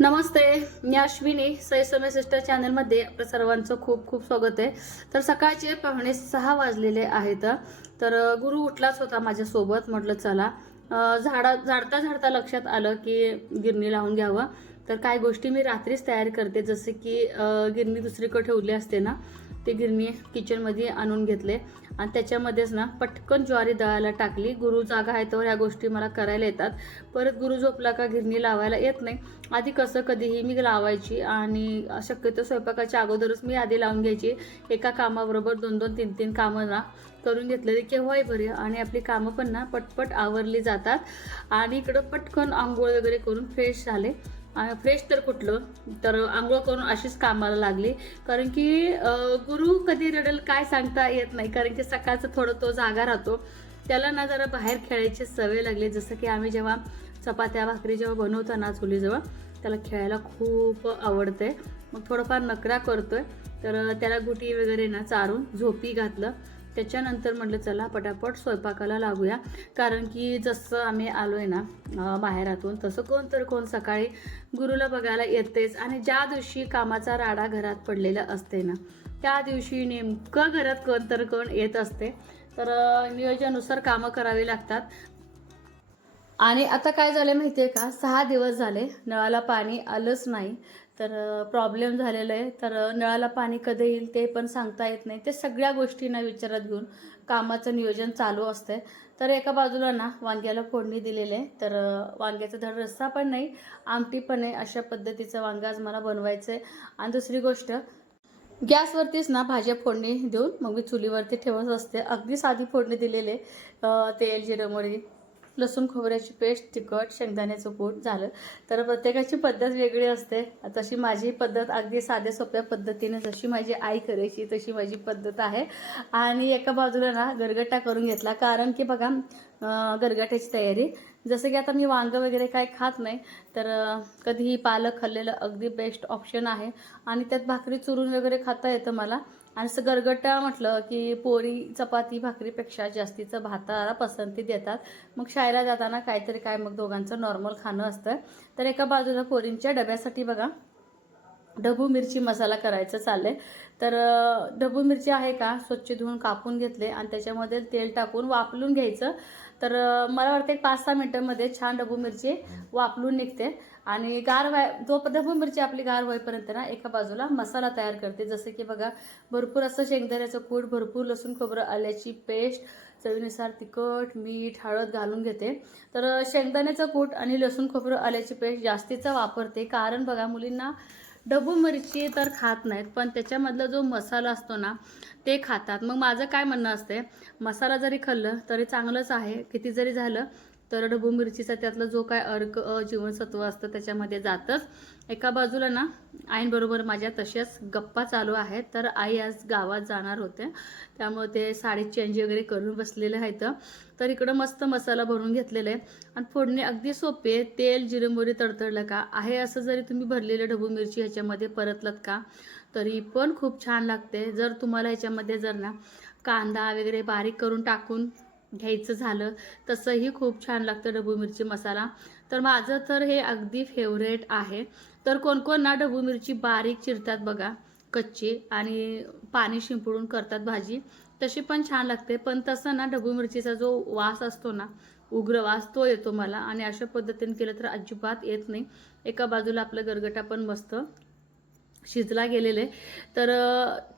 नमस्ते, मी अश्विनी सई सोमे sister चॅनलमध्ये आपल्या सर्वांचं खूप खूप स्वागत आहे. तर सकाळचे 5:45 वाजलेले आहेत. तर गुरु उठलाच होता माझ्यासोबत. म्हटलं चला झाडता झाडता लक्षात आलं की गिरणी लावून घ्यावं. तर काही गोष्टी मी रात्रीच तयार करते, जसे की गिरणी दुसरीकडे ठेवली असते ना, ती गिरणी किचनमध्ये आणून घेतले आणि त्याच्यामध्येच ना पटकन ज्वारी दळायला टाकली. गुरु जागा आहे तर ह्या गोष्टी मला करायला येतात. परत गुरु झोपला का गिरणी लावायला येत नाही. आधी कसं कधीही मी लावायची आणि शक्यतो स्वयंपाकाच्या अगोदरच मी आधी लावून घ्यायची. एका कामाबरोबर 2-2, 3-3 कामं ना करून घेतलेली केव्हाही बरी आणि आपली कामं पण ना पटपट आवरली जातात. आणि इकडं पटकन आंघोळ वगैरे करून फ्रेश झाले. फ्रेश तर कुठलं, तर आंघोळ करून अशीच कामाला लागली. कारण की गुरु कधी रडेल काय सांगता येत नाही. कारण की सकाळचं थोडं तो जागा राहतो. त्याला ना जरा बाहेर खेळायची सवय लागली. जसं की आम्ही जेव्हा चपात्या भाकरी जेव्हा बनवतो ना चुलीजवळ, त्याला खेळायला खूप आवडते. मग थोडंफार नकरा करतोय. तर त्याला गुटी वगैरे ना चारून झोपी घातलं. त्याच्यानंतर म्हटलं चला पटापट स्वयंपाकाला लागूया. कारण की जसं आम्ही आलोय ना माहेरातून, तसं कोण सकाळी गुरुला बघायला येतेच. आणि ज्या दिवशी कामाचा राडा घरात पडलेला असते ना, त्या दिवशी नेमकं घरात कोण येत असते. तर नियोजनानुसार कामं करावी लागतात. आणि आता काय झालं माहिती आहे का, 6 दिवस झाले नळाला पाणी आलंच नाही. तर प्रॉब्लेम झालेला आहे. तर नळाला पाणी कधी येईल ते पण सांगता येत नाही. ते सगळ्या गोष्टींना विचारात घेऊन कामाचं नियोजन चालू असते. तर एका बाजूला ना वांग्याला फोडणी दिलेले आहे. तर वांग्याचा धड रस्सा पण नाही, आमटी पण नाही, अशा पद्धतीचं वांगं आज मला बनवायचं आहे. आणि दुसरी गोष्ट, गॅसवरतीच ना भाज्या फोडणी देऊन मग मी चुलीवरती ठेवत असते. अगदी साधी फोडणी दिलेले, तेल, जिरं, मोहरी, लसूण खोबऱ्याची पेस्ट, तिखट, शेंगदाण्याचं कूट झालं. तर प्रत्येकाची पद्धत वेगळी असते. तशी माझी पद्धत अगदी साध्या सोप्या पद्धतीने जशी माझी आई करायची तशी माझी पद्धत आहे. आणि एका बाजूला ना गरगट्टा करून घेतला. कारण की बघा गरगट्याची तयारी, जसं की आता मी वांगं वगैरे काय खात नाही. तर कधीही पालक खाल्लेलं अगदी बेस्ट ऑप्शन आहे. आणि त्यात भाकरी चुरून वगैरे खाता येतं मला. आणि असं गरगट्टा म्हटलं की पोळी चपाती भाकरीपेक्षा जास्तीचं भाताला पसंती देतात. मग शाळेला जाताना काहीतरी काय मग दोघांचं नॉर्मल खाणं असतं. तर एका बाजूला पोरींच्या डब्यासाठी बघा ढबू मिरची मसाला करायचं चाललंय. तर ढबू मिरची आहे का स्वच्छ धुवून कापून घेतले आणि त्याच्यामध्ये तेल टाकून वाफलून घ्यायचं. तर मला वाटतं एक 5-6 मिनिटांमध्ये छान ढबू मिरची वाफलून निघते. आणि जो ढबू मिरची आपली गार होईपर्यंत ना एका बाजूला मसाला तयार करते. जसं की बघा भरपूर असं शेंगदाण्याचं कूट, भरपूर लसूण खोबरं आल्याची पेस्ट, चवीनुसार तिखट, मीठ, हळद घालून घेते. तर शेंगदाण्याचं कूट आणि लसूण खोबरं आल्याची पेस्ट जास्तीचा वापरते. कारण बघा मुलींना ढबू मिरची तर खात नाहीत, पण त्याच्यामधला जो मसाला असतो ना ते खातात. मग माझं काय म्हणणं असते, मसाला जरी खाल्लं तरी चांगलंच आहे. किती जरी झालं तर ढबू मिरचीचा त्यातला जो काय अर्क जीवनसत्व असतं त्याच्यामध्ये जातंच. एका बाजूला ना आईंबरोबर माझ्या तशाच गप्पा चालू आहेत. तर आई आज गावात जाणार होते, त्यामुळे ते साडी चेंज वगैरे करून बसलेले आहेत. तर इकडं मस्त मसाला भरून घेतलेला आहे. आणि फोडणी अगदी सोपी आहे. तेल, जिरे, मोहरी तडतडलं का आहे असं जरी तुम्ही भरलेलं ढबू मिरची ह्याच्यामध्ये परतलत का तरी पण खूप छान लागते. जर तुम्हाला ह्याच्यामध्ये जर ना कांदा वगैरे बारीक करून टाकून घ्यायचं झालं तसंही खूप छान लागतं ढबू मिरची मसाला. तर माझं तर हे अगदी फेवरेट आहे. तर कोण ना ढबू मिरची बारीक चिरतात बघा कच्ची आणि पाणी शिंपडून करतात भाजी, तशी पण छान लागते. पण तसं ना ढबू मिरचीचा जो वास असतो ना, उग्र वास, तो येतो मला. आणि अशा पद्धतीने केलं तर अजिबात येत नाही. एका बाजूला आपलं गरगटा पण मस्त शिजला गेलेले. तर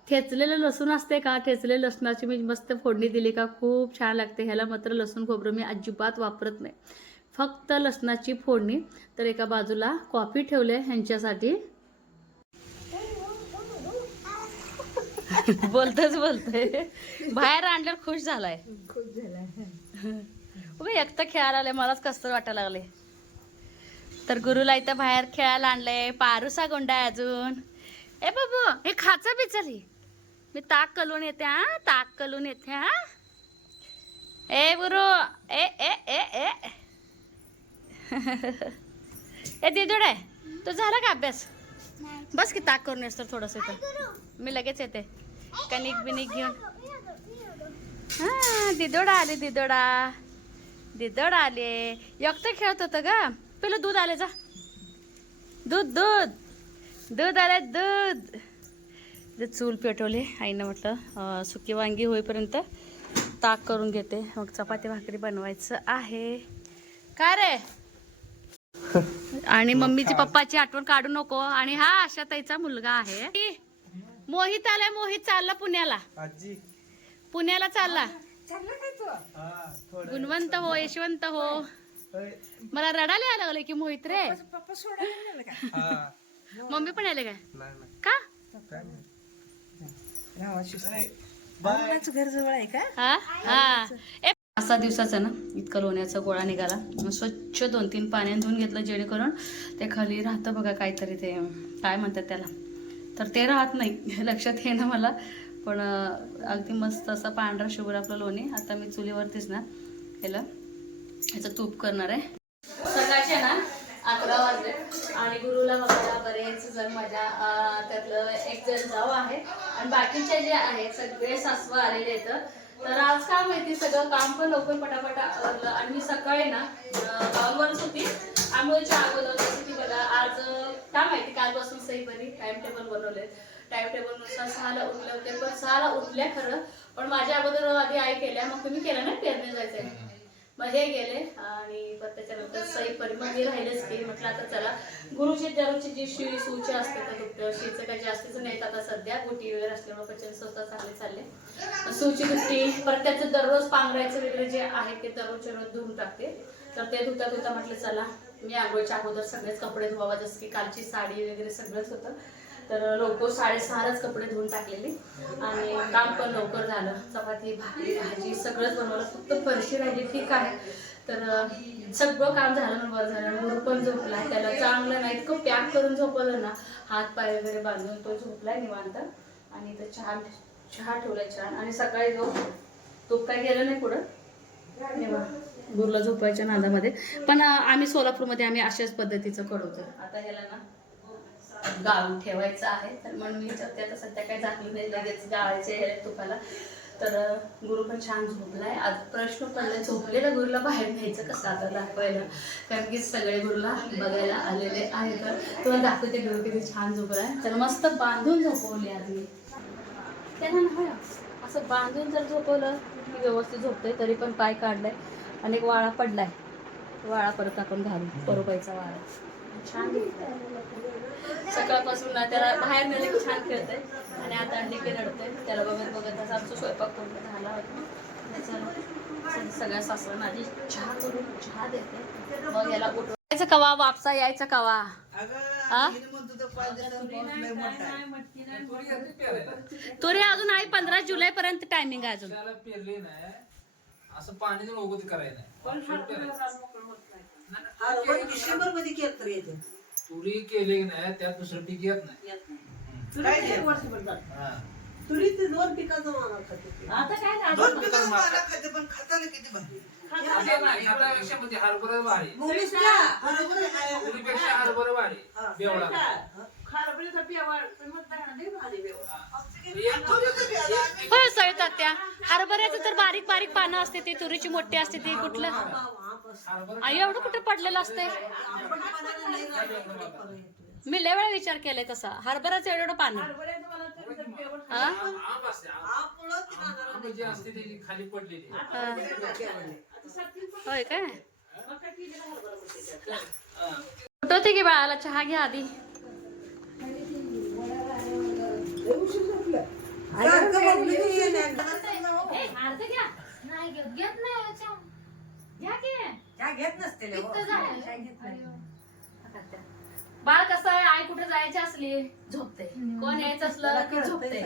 ठेचलेलं लसूण असते का, ठेचलेल्या लसणाची मी मस्त फोडणी दिली का खूप छान लागते. ह्याला मात्र लसूण खोबरं मी अजिबात वापरत नाही, फक्त लसणाची फोडणी. तर एका बाजूला कॉफी ठेवले ह्यांच्यासाठी. बोलतोय बाहेर आणल्यावर खुश झालाय. उभे एकटं खेळायला आले, मलाच कसं वाटायला लागले. तर गुरुला इथं बाहेर खेळायला आणलंय. पारूसा गोंडा आहे अजून. ए बाबू हे खाचा बिचली, मी ताक कलून येते हा, ताक कलून येते हा. ए गुरु, ए ए ए ए ए दिदुडे, तू झाला का अभ्यास? बस की ताक करून येस तर थोडस इथं, मी लगेच येते कणिक बिनिक घेऊन. हा दिदोडा आले, दिदोडा आले. एकटं खेळत होतं ग, पहिलं दूध आले जा. दूध दूध दूध आले दूध. चूल पेटवले आईनं म्हटलं सुकी वांगी होईपर्यंत ताक करून घेते, मग चपाती भाकरी बनवायचं आहे. काय रे? आणि मम्मीची पप्पाची आठवण काढू नको. आणि हा आशा ताईचा मुलगा आहे. मोहित आलाय. मोहित चालला पुण्याला. पुण्याला चालला. गुणवंत हो, यशवंत हो. मला रडायला यायला लागलं की मोहित रे. मम्मी पण आले काय? का? घर जवळ आहे का? हा हा. 5-6 दिवसाचा ना इतका लोण्याचा गोळा निघाला. स्वच्छ 2-3 पाण्याने धुवून घेतलं, जेणेकरून ते खाली राहतं बघा काहीतरी, ते काय म्हणतात त्याला, तर ते राहत नाही. लक्षात येणं मला, पण अगदी मस्त असं पांढरा शुभ्र आपलं लोणी. आता मी चुलीवरतीच ना ह्याचं तूप करणार आहे. सकाळचे ना 11 वाजले आणि गुरुला बघायला बरेच जण माझ्या त्यातलं एक जण जाऊ आहे आणि बाकीचे जे आहेत सगळे सासवा आलेले आहेत. तर आज काय माहिती सगळं काम पण लवकर पटापटा आवरलं आणि मी सकाळी ना गावावरच होती. आंघोळीच्या अगोदर की बघा आज काय माहिती कालपासून सही बरी टाइम टेबल बनवले. टाइम टेबलनुसार 6ला उठले होते, पण 6ला उठल्या खरं, पण माझ्या अगोदर आधी आई केल्या, मग तुम्ही केलं ना पेरणे जायचंय, मग हे गेले आणि त्याच्यानंतर सही परी मग हे राहिलेच की म्हटलं आता चला गुरुची दररोजची जी शिळी सूची असते त्या दुपट्या शिळीचं काही जास्तीच नाहीत आता सध्या, गोटी वगैरे असल्यामुळे पचन स्वतः चालले सूची दुपटी. परत त्याचं दररोज पांघरायचं वगैरे जे आहे ते दररोजच्या रोज धुवून टाकते. तर ते धुता धुता म्हटलं चला मी आंघोळीच्या अगोदर सगळेच कपडे धुवावा, जसं की कालची साडी वगैरे सगळंच होतं. तर लवकर 6:30लाच कपडे धुवून टाकलेली आणि काम पण लवकर झालं. चपाती भाकरी भाजी सगळंच बनवलं, फक्त फरशी राहिली ठीक आहे. तर सगळं काम झालं ना, बरं झालं. गुरु पण झोपलाय, त्याला चांगलं नाही इतकं पॅक करून झोपवलं ना, हात पाय वगैरे बांधून तो झोपलाय निवांत. आणि तर चहा ठेवलाय छान. आणि सकाळी जो तूप काय गेलं नाही पुढं गुरुला झोपायच्या नादामध्ये. पण आम्ही सोलापूरमध्ये आम्ही अशाच पद्धतीचं कडवतो. आता ह्याला ना गाळून ठेवायचं आहे, तर म्हणून मी विचारते आता सध्या काही झाकली नाही, लगेच गाळायचे ह्याला तुपाला. तर गुरु पण छान झोपलाय. आज प्रश्न पडलाय झोपलेल्या गुरुला बाहेर न्यायचं कसं आता दाखवायला, कारण की सगळे गुरुला बघायला आलेले आहेत. तर तुला दाखवते गुरु किती छान झोपलाय. त्याला मस्त बांधून झोपवले आज मी. त्यांना नाही असं बांधून जर झोपवलं की व्यवस्थित झोपतंय. तरी पण पाय काढलाय आणि एक वाळा पडलाय, वाळा परत आपण घालू, परोबाईचा वाळा छान घेतलाय. सकाळपासून ना त्याला बाहेर नेले की छान खेळतंय आणि आता अंडी की रडतंय. त्याला बघत बघत असं आमचा स्वयंपाक पूर्ण झाला होता. सगळ्या सासऱ्यांना आधी चहा करून चहा देते, मग याला उठवायचं कवा, वापसा यायचा कवा. तरी अजून आहे 15 जुलै पर्यंत टायमिंग आहे अजून. असं पाणी उगवत करायचं डिसेंबर मध्ये केलं तर येते. तुरी केली नाही त्यात दुसरं पीक येत नाही. तुरी ते 2 पिकाचं माल खाते. आता काय 2 पिकाचं माल खाते, पण खाताना किती भारी. खातापेक्षा म्हणजे हरभरा भारी, तुरीपेक्षा हरभरा भारी. बेवडा खारबरीचा पेवाळ पण म्हणता ना लई भारी बेवडा. हो सळतात त्या हरभऱ्याचं तर बारीक बारीक पानं असते, ती तुरीची मोठी असते ती. कुठलं आई एवढं कुठं पडलेलं असतंय. मी लय वेळा विचार केलाय तसा, हरभऱ्याचं एवढं पानं खाली पडलेली. होय काय? उठवते की बाळाला, चहा घ्या आधी. बाळ कसं आहे, आई कुठे जायची असली झोपते, कोण यायचं असलं की झोपते.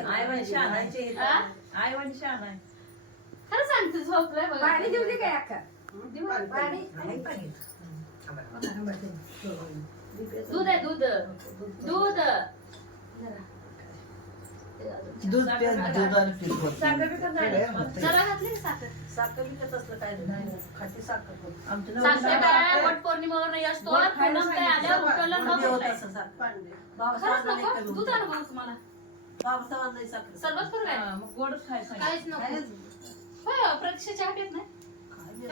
खरं सांगते झोपलंय बघा. पाणी देऊ दे काय अक्का? दूध आहे दूध दूध दूध साखर जरा घातली की साखर. साखर विकत असलं काय खाती साखर साखर काय वट पौर्णिमेवर नाही असतो, पूनम काय आल्यावर उठवलं न बोलाय. खरंच नको दूध आणू मग तुम्हाला सरबत करू काय? गोडच खायचं काहीच नको. होय प्रतीक्षा चहा घेत नाही. मी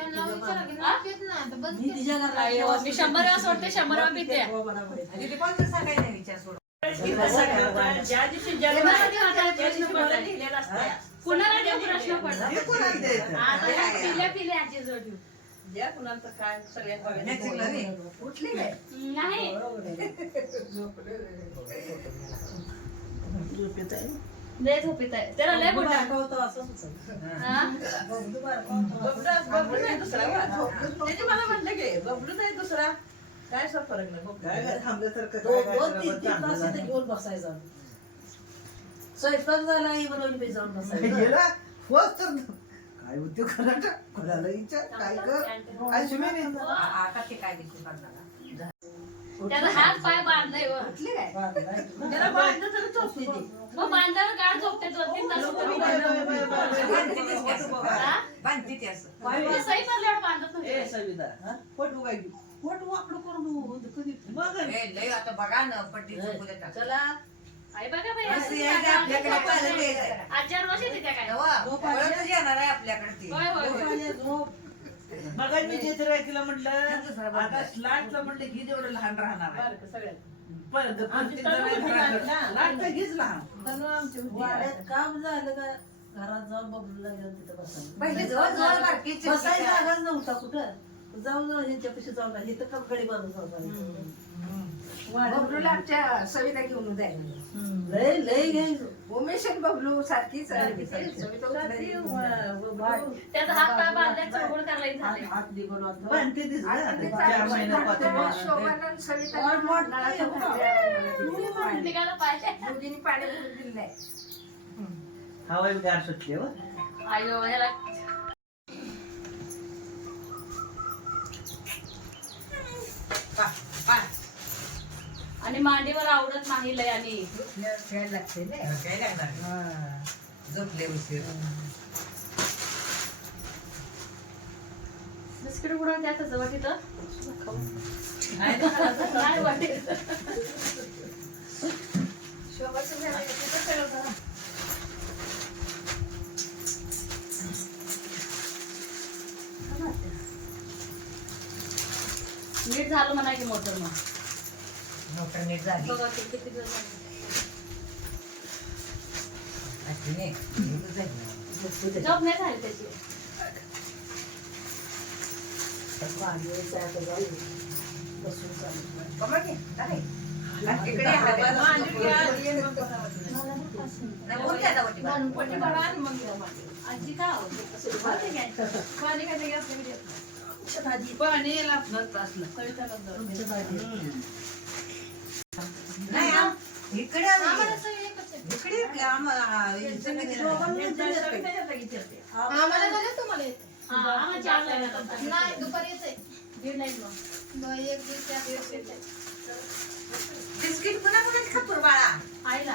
तिच्या घरात अय्यो, मी 100 वेळा सोडते 100 वेळा पिते तिथे पण तसा काही नाही विचार सोड. ज्या दिवशी जन्म पुन्हा आहे, कधी होता त्या प्रश्न दिवशी मला पडला? लिहिलेलं असतं. पुन्हा कधी प्रश्न पडला हे कोणाला द्यायचं? पिल्या पिल्या आजी जोड ठेवू. ज्या कुणाचं काय सगळ्या Next ला उठली काय नाही झोपेत आहे. लय झोपेत आहे त्याला लय बबलू मोठा बारका होता असंच होतं. हा? बबलू बारका होता. बबलू नाही दुसरा त्याची मला म्हटलं की बबलू नाही दुसरा काय असा फरक नाही काय थांबल्यासारखं दोन तीन तास इथे घेऊन बसायचं स्वयंपाक झाला आई बनवून जाऊन बसायचं काय उद्योग करायचा कोणाला विचार काय कर अश्विनी आता ते काय विषय पडला त्याचा हात पाय बांधलाय वर. उठली काय त्याला बांधलं तर झोपते ती. मग बांधल्यावर काय झोपते 2-3 तास हा? बांधते ते असं ते सही भरल्यावर बांधत ए नव्हते. सविता पोट उगायची पोट वाकडं करून कधी मग ए, लय आता बघा ना पट्टी झोपू देतात चला आई बघा असं बाई यायचं आपल्याकडे पाहिलं यायचंय. आजार वर्ष तिथे काय तेव्हा वळतच येणार आहे आपल्याकडे ती होय होय होय. झोप आली, झोप बघा मी तिला म्हटलं आता स्लाटला म्हटलं ही जेवढं लहान राहणार आहे बारकं सगळ्यात. परत आमची प्रत्येक तरुण जण होती घरात ना. लाटचं हीच लहान वाड्यात काम झालं का घरात जाऊन बबलूला घेऊन तिथं बसायचं. पहिले जवळ जवळ बारकीची बसायला जागाच नव्हता कुठं जाऊन ह्यांच्यापाशी जाऊन राहिली तर कपगडी बांधून बसायचं. बबलूला आमच्या सविता घेऊन द्यायला लय लय घ्यायचं उमेश आणि बबलू सारखीच सविता सारखी उचलायची. त्याचा हात पाय बांधल्यावर चळवळ करायला झाले. हात निघून वाजता. पण ते दिसलं आता ते 4 महिन्यापासून शोभानं आणि सविता वाट वाट नळाच्या पाण्यात निघायला पाहिजे दोघींनी पाणी भरून दिलंय हवा गार सुटली हो अयो ह्याला आणि मांडीवर आवडत नाही लय आणि खेळायला लागते ना काय लागणार झोपले उशीर बिस्किट उडवून द्या तसं वाटीत नाही वाटीत शोभाचं झालं की तिथं खेळत होता. नीट झालं म्हणा की मोटर मग मोटर नीट झाली बघा किती दिवस झाले. अशी नाही नीट झाली. जॉब नाही झाली त्याची बसून चालू. कमळ घे, चालेल. आणि तिकडे हवा मांडी घ्या. नाही, बोल काय आता वटी बाळ. वटी भरा आणि मग घ्या मांडी. आजी काय आवडते पाणी काय नाही घातलं की देत नाही. पाणी लागणार तासला. कविताला जाऊ. नाही, इकडे इकडे आम्हाला झालं तुम्हाला येते. हा आम्हाला 4 लागतात. नाही दुपारी येते. दीड नाही मग एक दिवस त्या दिवस येते. बिस्किट पुन्हा पुन्हा खातो बाळा आईला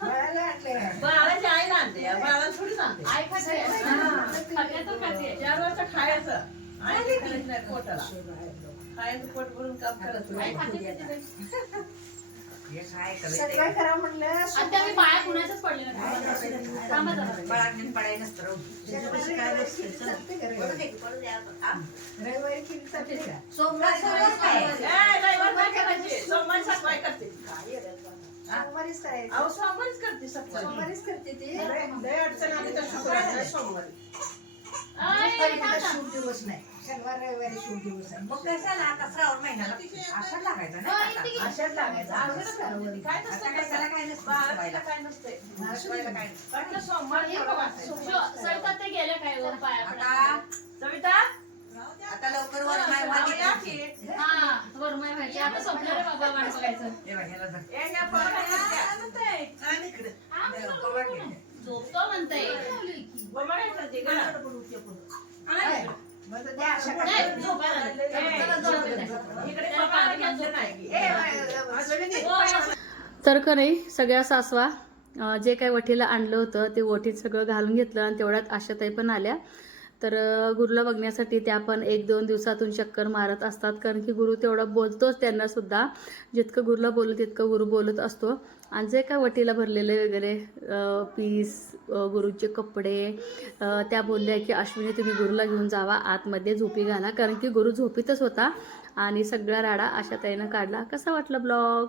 बाळाला वाटले बाळाची आई आणते बाळाला थोडी आणते. आई खाते खाते तर खाते 4 वाजता खायचं आई खायचं नाही पोटाला खायचं पोट भरून काम करत आई नाही. खाते त्याची काय सगळं करा म्हटलं आता मी पाया कुणाच्याच पडले नाही थांबा जरा बाळांनी पडाय नसतं त्याच्यापाशी काय नसते. चल. रविवारी केली चालते का? सोमवारी नाही करायची. सोमवारी सकाळी करते. सोमवारीच करायचं. अहो सोमवारीच करते सकाळी. सोमवारीच करते ती. लय अडचण आली तर शुक्रवारी नाही, सोमवारी. आई, थांब. शुभ दिवस नाही शनिवार रविवारी शुभ दिवस आहे मग कशाला आता श्रावण महिन्याला आषाढ लागायचा ना आता. आषाढ लागायचा. आषाढच लागायची. काय आता नसतं कशाला कशाला. काय नसतं बाळाला शिवायला. काय नसते. शिवायला काय नसतं. पण सोमवारी हे बघा, सविता ते गेल्या काय वर पाया आता पडायला. सविता आता लवकर वर माय मागे या की. हा वरमाय व्हायची आता संपलं रे बाबा वाट बघायचं हे बघ, ह्याला धर. ए, या पोराला काय म्हणते? हा, मी देव, तर कवर बोलतो घे. ना. झोपतो म्हणते बाबा काय करते गं? काय? मग ते अशा नाही झोपायला लागले. ए, झोपत आहे. इकडे पप्पाला घेतलं नाही. तर का नाही सगळ्या सासवा जे काही वटीला आणलं होतं ते वटीत सगळं घालून घेतलं आणि तेवढ्यात आशाताई पण आल्या. तर गुरुला बघण्यासाठी त्या पण 1-2 दिवसातून चक्कर मारत असतात, कारण की गुरु तेवढा बोलतोच त्यांना सुद्धा. जितकं गुरुला बोलू तितकं गुरु बोलत असतो. आणि जे काय वटीला भरलेले वगैरे पीस, गुरुचे कपडे, त्या बोलल्या की अश्विनी तुम्ही गुरुला घेऊन जावा आतमध्ये, झोपी घाला, कारण की गुरु झोपीतच होता. आणि सगळा राडा आशाताईनं काढला. कसा वाटला ब्लॉग?